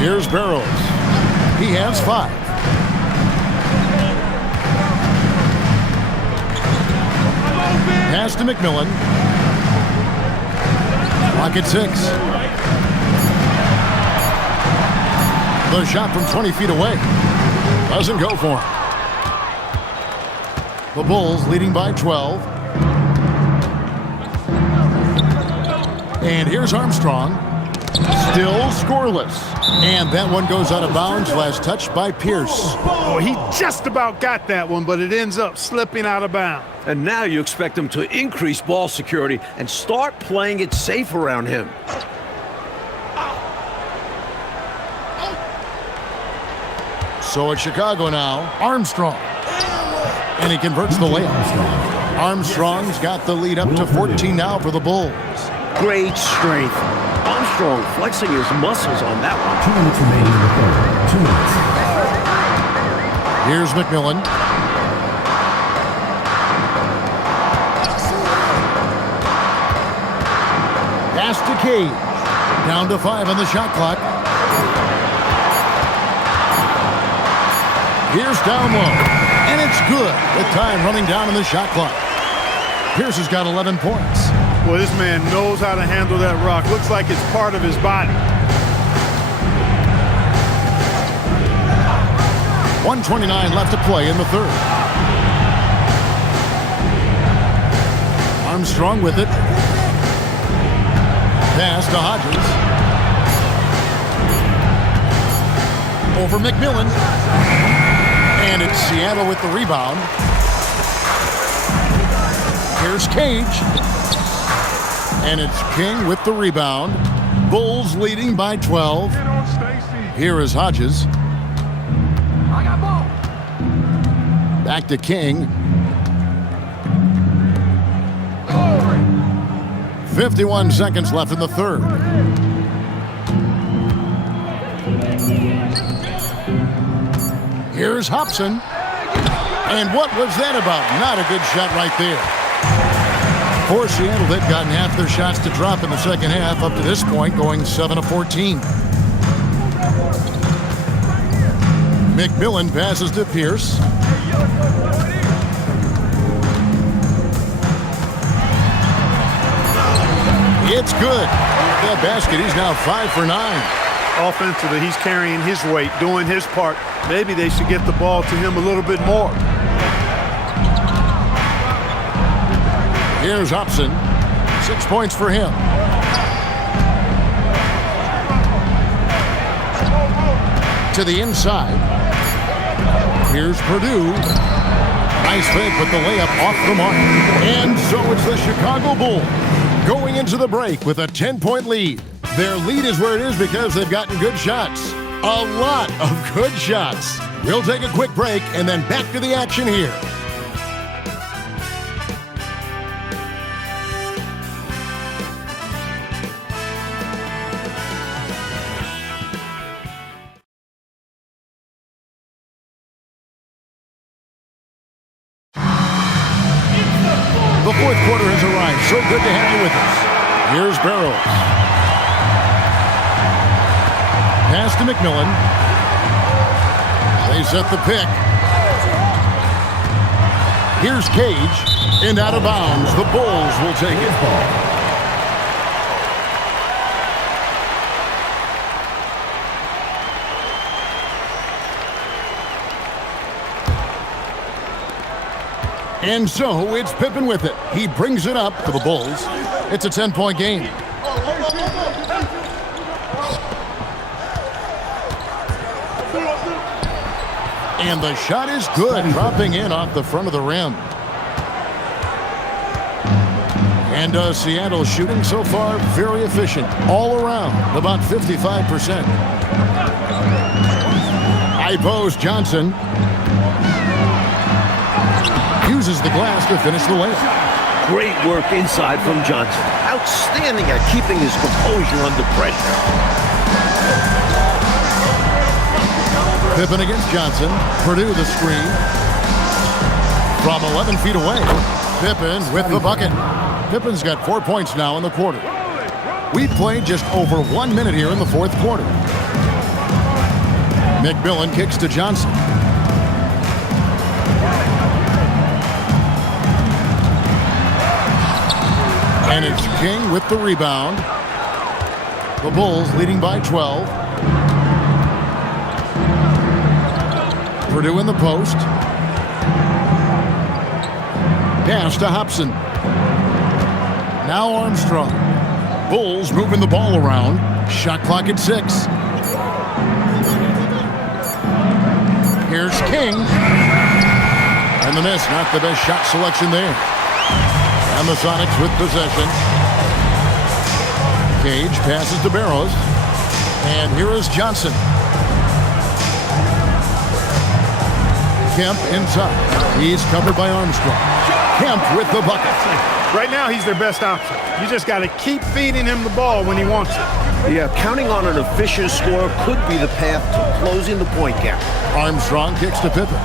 Here's Barrows. He has 5. Pass to McMillan. Clock at 6. The shot from 20 feet away. Doesn't go for him. The Bulls leading by 12. And here's Armstrong. Still scoreless. And that one goes out of bounds. Last touch by Pierce. Oh, he just about got that one, but it ends up slipping out of bounds. And now you expect him to increase ball security and start playing it safe around him. So it's Chicago now. Armstrong. And he converts the layup. Armstrong's got the lead up to 14 now for the Bulls. Great strength. Armstrong flexing his muscles on that one. 2 minutes remaining in the third. 2 minutes. Here's McMillan. Pass to Cage. Down to 5 on the shot clock. Here's down low. And it's good. The time running down on the shot clock. Pierce has got 11 points. Well, this man knows how to handle that rock. Looks like it's part of his body. 1:29 left to play in the third. Armstrong with it. Pass to Hodges. Over McMillan. And it's Seattle with the rebound. Here's Cage. And it's King with the rebound. Bulls leading by 12. Here is Hodges. Back to King. 51 seconds left in the third. Here's Hobson. And what was that about? Not a good shot right there. For Seattle, they've gotten half their shots to drop in the second half up to this point, going 7 of 14. McMillan passes to Pierce. It's good. That basket, he's now 5 for 9. Offensively, he's carrying his weight, doing his part. Maybe they should get the ball to him a little bit more. Here's Hobson. 6 points for him. To the inside. Here's Purdue. Nice fake, but the layup off the mark. And so it's the Chicago Bulls going into the break with a 10-point lead. Their lead is where it is because they've gotten good shots. A lot of good shots. We'll take a quick break and then back to the action here. The fourth quarter has arrived. So good to have you with us. Here's Barrows. Pass to McMillan. They set the pick. Here's Cage. And out of bounds. The Bulls will take it. And so it's Pippen with it. He brings it up to the Bulls. It's a 10-point game. And the shot is good, dropping in off the front of the rim. And Seattle shooting so far very efficient all around, about 55%. High post, Johnson. Uses the glass to finish the layup. Great work inside from Johnson. Outstanding at keeping his composure under pressure. Pippen against Johnson. Purdue the screen. From 11 feet away, Pippen with the bucket. Pippen's got 4 points now in the quarter. We've played just over 1 minute here in the fourth quarter. McMillan kicks to Johnson. And it's King with the rebound. The Bulls leading by 12. Purdue in the post. Pass to Hobson. Now Armstrong. Bulls moving the ball around. Shot clock at 6. Here's King. And the miss, not the best shot selection there. And the Sonics with possession. Cage passes to Barrows. And here is Johnson. Kemp inside. He's covered by Armstrong. Kemp with the bucket. Right now, he's their best option. You just got to keep feeding him the ball when he wants it. Yeah, counting on an efficient score could be the path to closing the point gap. Armstrong kicks to Pippen.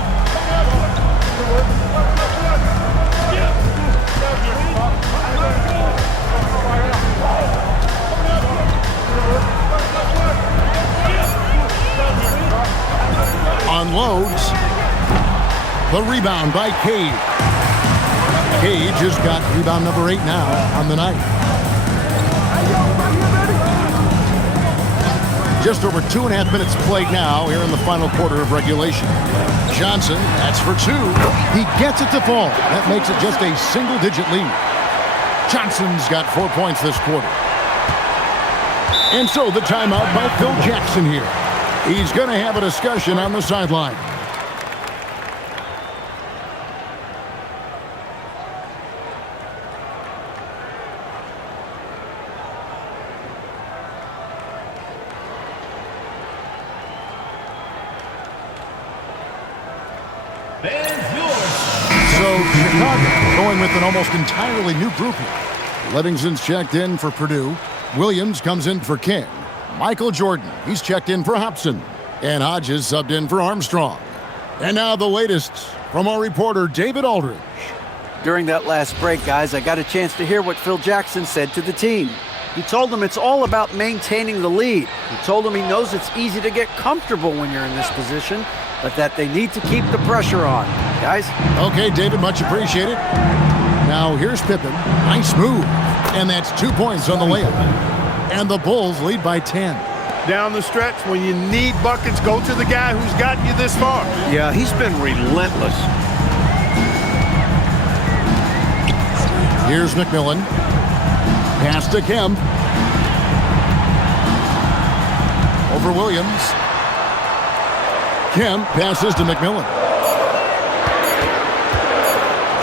Unloads. The rebound by Cage. Cage has got rebound number 8 now on the night. Just over 2.5 minutes played now here in the final quarter of regulation. Johnson, that's for 2. He gets it to fall. That makes it just a single-digit lead. Johnson's got 4 points this quarter. And so the timeout by Phil Jackson here. He's going to have a discussion on the sideline. So Chicago going with an almost entirely new group here. Livingston's checked in for Purdue. Williams comes in for King. Michael Jordan, he's checked in for Hobson. And Hodges subbed in for Armstrong. And now the latest from our reporter, David Aldridge. During that last break, guys, I got a chance to hear what Phil Jackson said to the team. He told them it's all about maintaining the lead. He told them he knows it's easy to get comfortable when you're in this position, but that they need to keep the pressure on. Guys? Okay, David, much appreciated. Now here's Pippen. Nice move. And that's 2 points on the layup. And the Bulls lead by 10. Down the stretch, when you need buckets, go to the guy who's gotten you this far. Yeah, he's been relentless. Here's McMillan. Pass to Kemp. Over Williams. Kemp passes to McMillan.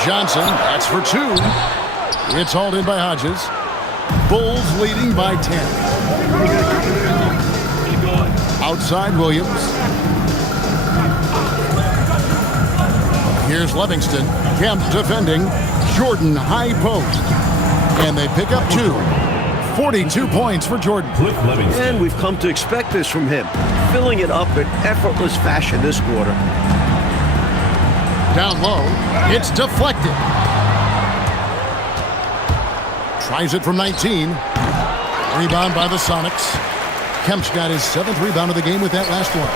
Johnson, that's for 2. It's hauled in by Hodges. Bulls leading by 10. Outside Williams. Here's Livingston. Kemp defending. Jordan high post. And they pick up 2. 42 points for Jordan. And we've come to expect this from him. Filling it up in effortless fashion this quarter. Down low. It's deflected. Tries it from 19. Rebound by the Sonics. Kemp's got his 7th rebound of the game with that last one.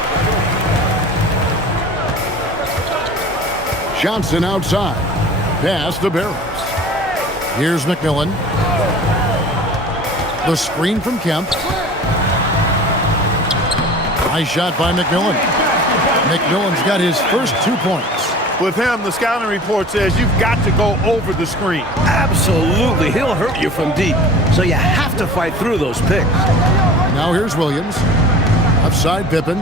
Johnson outside. Pass to Barrows. Here's McMillan. The screen from Kemp. Nice shot by McMillan. McMillan's got his first 2 points. With him, the scouting report says you've got to go over the screen. Absolutely. He'll hurt you from deep. So you have to fight through those picks. Now here's Williams. Offside Pippen.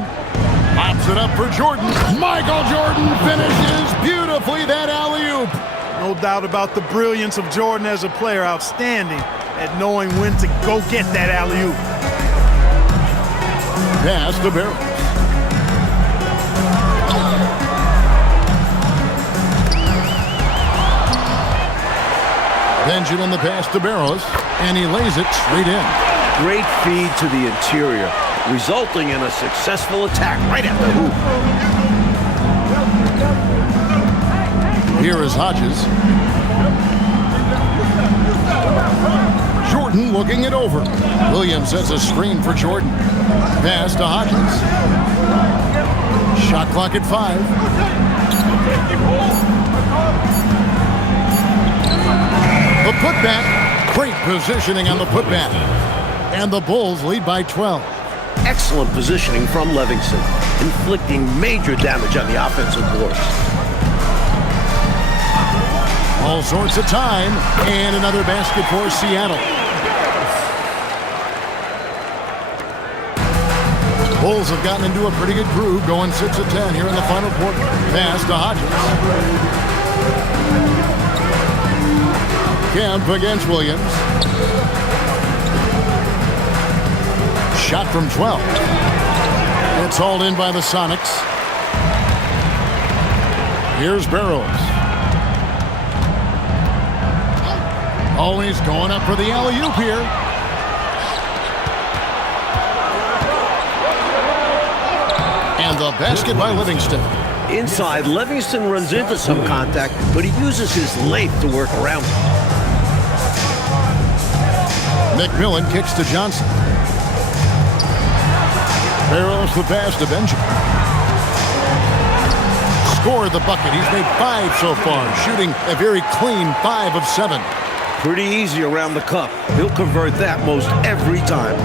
Pops it up for Jordan. Michael Jordan finishes beautifully that alley-oop. No doubt about the brilliance of Jordan as a player. Outstanding at knowing when to go get that alley-oop. Pass to Barrows. Benjamin the pass to Barrows, and he lays it straight in. Great feed to the interior, resulting in a successful attack right at the hoop. Here is Hodges. Jordan looking it over. Williams has a screen for Jordan. Pass to Hodges. Shot clock at 5. The putback. Great positioning on the putback. And the Bulls lead by 12. Excellent positioning from Livingston, inflicting major damage on the offensive boards. All sorts of time. And another basket for Seattle. Bulls have gotten into a pretty good groove, going 6 of 10 here in the final quarter. Pass to Hodges. Kemp against Williams. Shot from 12. It's hauled in by the Sonics. Here's Barrows. Always going up for the alley-oop here. And the basket by Livingston. Inside, Livingston runs into some contact, but he uses his length to work around it. McMillan kicks to Johnson. Barrows the pass to Benjamin. Scored the bucket. He's made 5 so far, shooting a very clean 5 of 7. Pretty easy around the cup. He'll convert that most every time.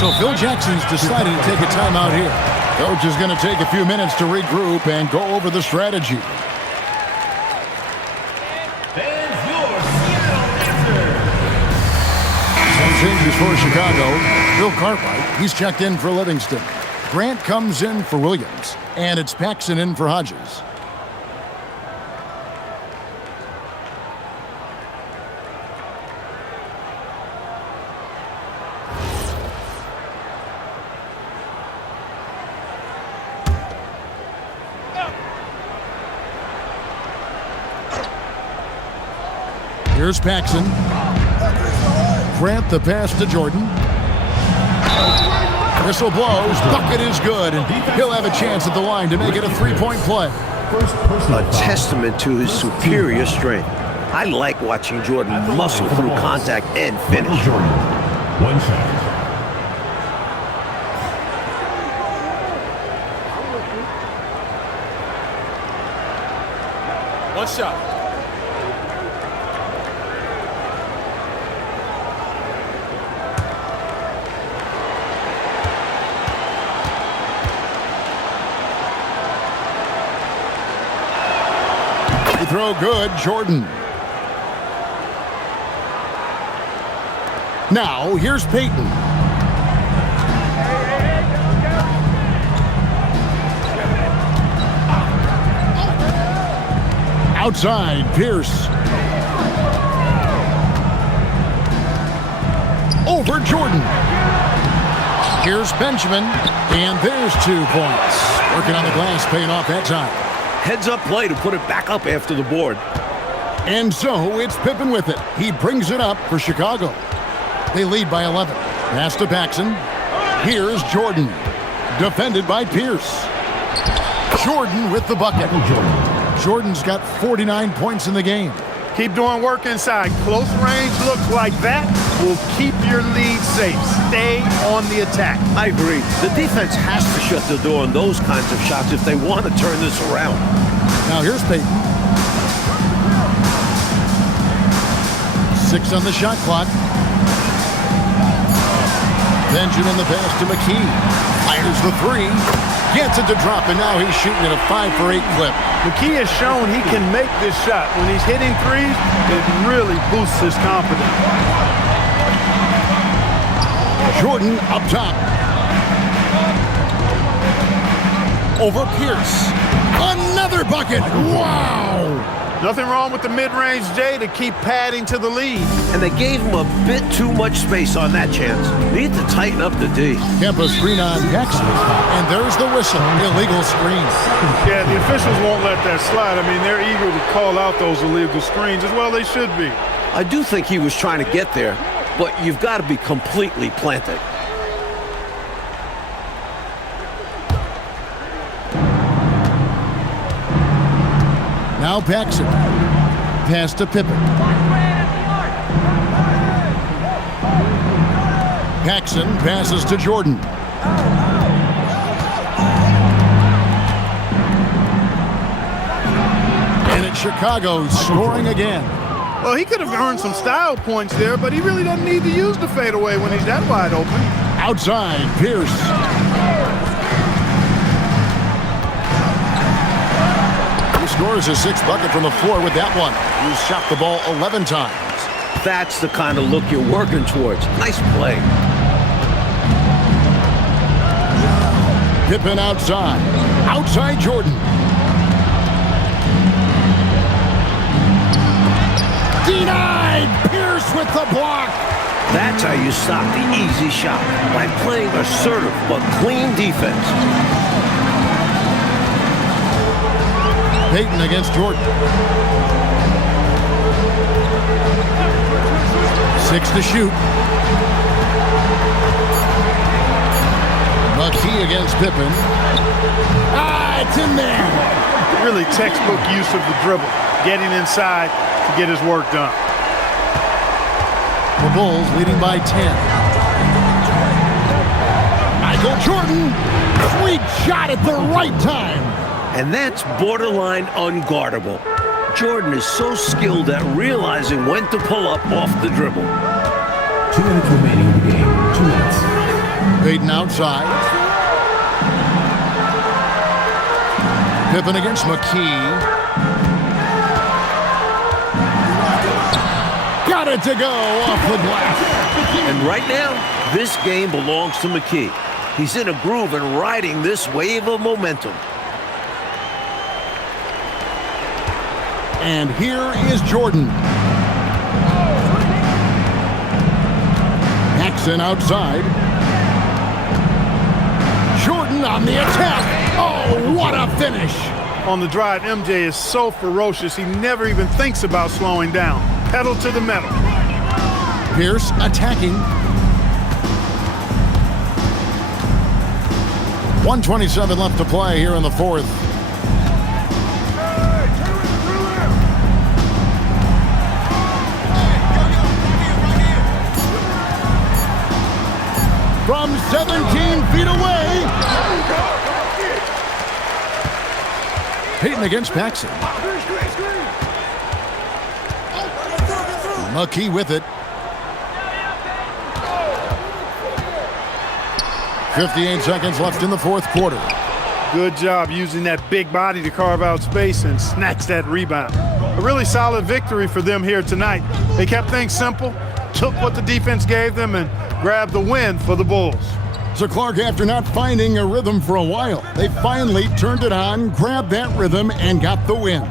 So Phil Jackson's decided to take a timeout here. Coach is going to take a few minutes to regroup and go over the strategy. Some changes for Chicago. Bill Cartwright, he's checked in for Livingston. Grant comes in for Williams. And it's Paxson in for Hodges. Here's Paxson. Grant the pass to Jordan. Whistle blows. Bucket is good. And he'll have a chance at the line to make it a three-point play. A testament to his superior strength. I like watching Jordan muscle through contact and finish. Jordan, one shot. One shot. Throw good, Jordan. Now, here's Payton. Outside, Pierce. Over Jordan. Here's Benjamin, and there's 2 points. Working on the glass, paying off that time. Heads-up play to put it back up after the board. And so it's Pippen with it. He brings it up for Chicago. They lead by 11. Pass to Paxson. Here's Jordan. Defended by Pierce. Jordan with the bucket. Jordan's got 49 points in the game. Keep doing work inside. Close range looks like that will keep your lead safe. Stay on the attack. I agree. The defense has to shut the door on those kinds of shots if they want to turn this around. Now here's Payton. 6 on the shot clock. Benjamin the pass to McKee. Fires the 3. Gets it to drop, and now he's shooting at a 5 for 8 clip. McKee has shown he can make this shot. When he's hitting threes, it really boosts his confidence. Jordan up top. Over Pierce. Another bucket. Wow! Nothing wrong with the mid-range J to keep padding to the lead. And they gave him a bit too much space on that chance. Need to tighten up the D. Kempa screen on Paxson. And there's the whistle. Illegal screen. Yeah, the officials won't let that slide. I mean, they're eager to call out those illegal screens as well. They should be. I do think he was trying to get there, but you've got to be completely planted. Now Paxson. Pass to Pippen. Paxson passes to Jordan. And it's Chicago scoring again. Well, he could have earned some style points there, but he really doesn't need to use the fadeaway when he's that wide open. Outside, Pierce. He scores his 6th bucket from the floor with that one. He's shot the ball 11 times. That's the kind of look you're working towards. Nice play. Pippen outside. Outside Jordan. Denied! Pierce with the block. That's how you stop the easy shot, by playing assertive but clean defense. Payton against Jordan. 6 to shoot. McKee against Pippen. Ah, it's in there. Really textbook use of the dribble, getting inside to get his work done. The Bulls leading by 10. Michael Jordan, sweet shot at the right time. And that's borderline unguardable. Jordan is so skilled at realizing when to pull up off the dribble. 2 minutes remaining in the game. 2 minutes. Payton outside. Pippen against McKee. Got it to go off the glass. And right now, this game belongs to McKee. He's in a groove and riding this wave of momentum. And here is Jordan. Paxson outside. Jordan on the attack. Oh, what a finish. On the drive, MJ is so ferocious, he never even thinks about slowing down. Pedal to the metal. Pierce attacking. 1:27 left to play here in the fourth. From 17 feet away. Payton against Paxson. McKee with it. 58 seconds left in the fourth quarter. Good job using that big body to carve out space and snatch that rebound. A really solid victory for them here tonight. They kept things simple, took what the defense gave them, and grabbed the win for the Bulls. So Clark, after not finding a rhythm for a while, they finally turned it on, grabbed that rhythm, and got the win.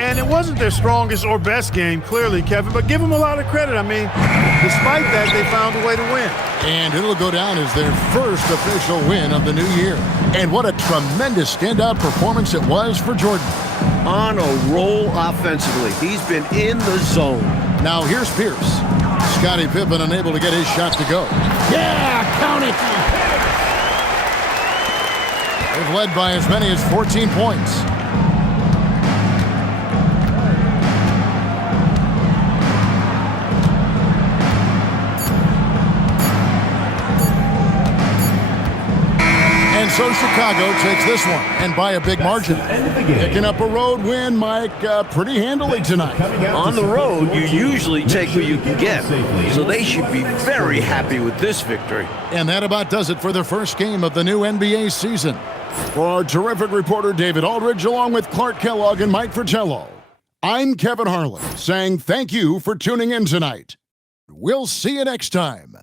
And it wasn't their strongest or best game, clearly, Kevin, but give them a lot of credit. I mean, despite that, they found a way to win. And it'll go down as their first official win of the new year. And what a tremendous standout performance it was for Jordan. On a roll offensively. He's been in the zone. Now here's Pierce. Scottie Pippen unable to get his shot to go. Yeah, count it! They've led by as many as 14 points. And so Chicago takes this one, and by a big margin. Picking up a road win, Mike, pretty handily tonight. On the road, you usually take what you can get, so they should be very happy with this victory. And that about does it for the first game of the new NBA season. For our terrific reporter David Aldridge, along with Clark Kellogg and Mike Fratello, I'm Kevin Harlan, saying thank you for tuning in tonight. We'll see you next time.